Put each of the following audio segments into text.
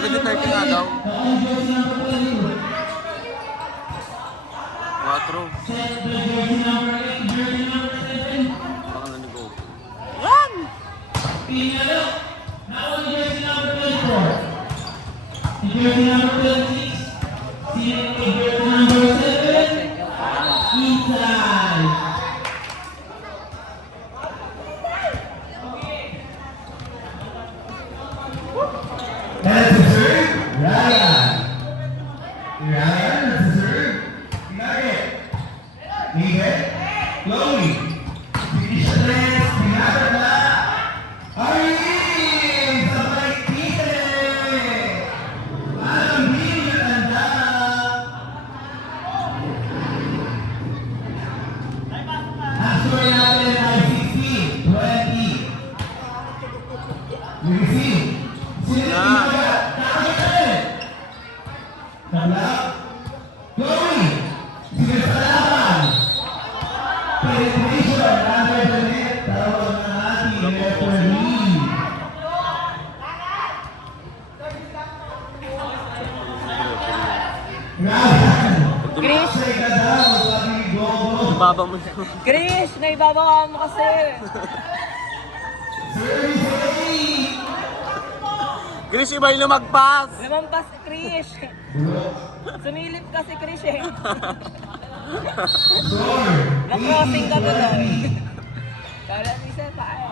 Bago yung 30 nga daw. 4. Baka nanigo. Yan! That's a serve, Ryan. Ryan, that's a serve. Nugget. Nugget. Chloe. Finish the rest. Pinagod na. Arlene! Sabay tite! Alam din yung tanda. Ang score natin ay 16-20. We receive. Tabla. Chloe. Sige sa laban. Penetration. Number the net. Tawag na ating referee. Ryan. Chris. Say ka daw. Sabi ni Gogo. Baba mo na. Chris, naibabawa mo kasi. Service A. Chris, iba yung lumagpas! Lumampas si Chris. Sumilip kasi Chris eh. Score. Na-crossing ka tuloy. Kala ni Sir pa eh.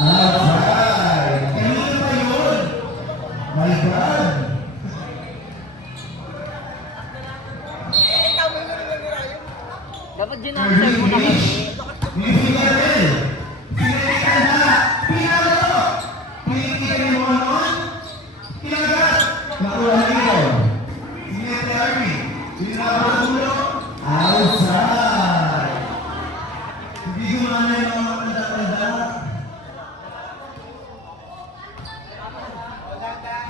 Outside. Kanina pa yun. My God. Dapat ginamsay mo na kasi. Miguel. Sinalikan na. Pinalo. Pinitikin mo naman. Pinagat. Nakuha nito. Sinete Army. Pinabulo. Outside. Hindi gumana yung mga tanda-tanda.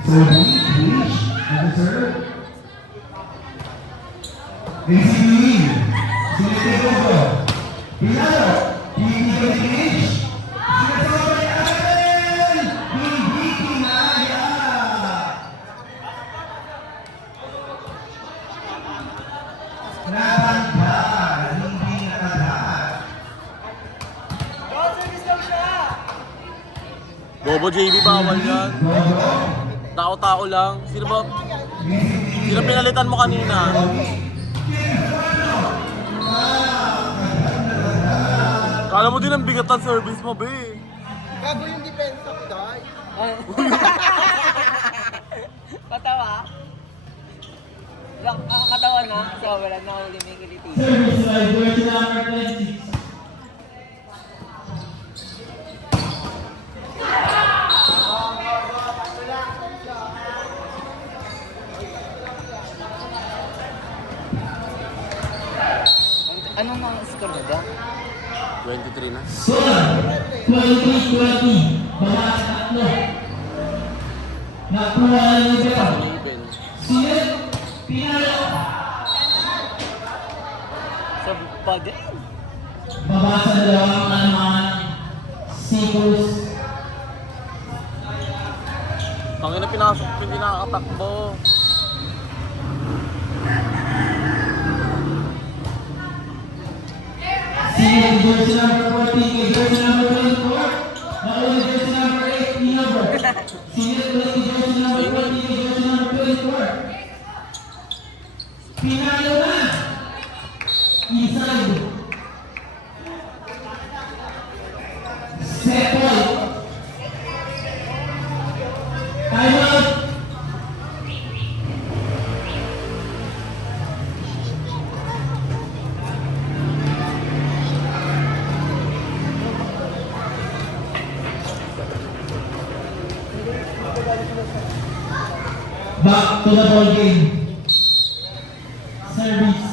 So, finish. At the serve. Receive. Sinete Gogo. Pinalo. Pinitikin finish. Sinasabay natin. Hindi kinaya. Nabangga. Hindi nakataas. Bobo JB, bawal yan. Gogo. Tao-tao lang. Sino ba? Sino pinalitan mo kanina? Kala mo din ang bigat ng service mo, be. Gago yung depensa ko, Day. Patawa? Nakakatawa na. So, wala na huli may kiliti. Service by jersey number 26. Anong nang score na ba? 23 na. Score 23-20. Mga tatlo. Nakuha ng Ibel. Even. Sinit. Pinalo. Sa bagay. Baba sa dalawang alaman. Seagulls. Tangina, pinasok, hindi nakakatakbo. Sinit jersey number 14. Jersey number 24. Nakuha jersey number 8. Pinalo. Sinit ulit jersey number 14. Jersey number 24. Pinalo na. Inside. Set point. Time out. Back to the ball game. Service.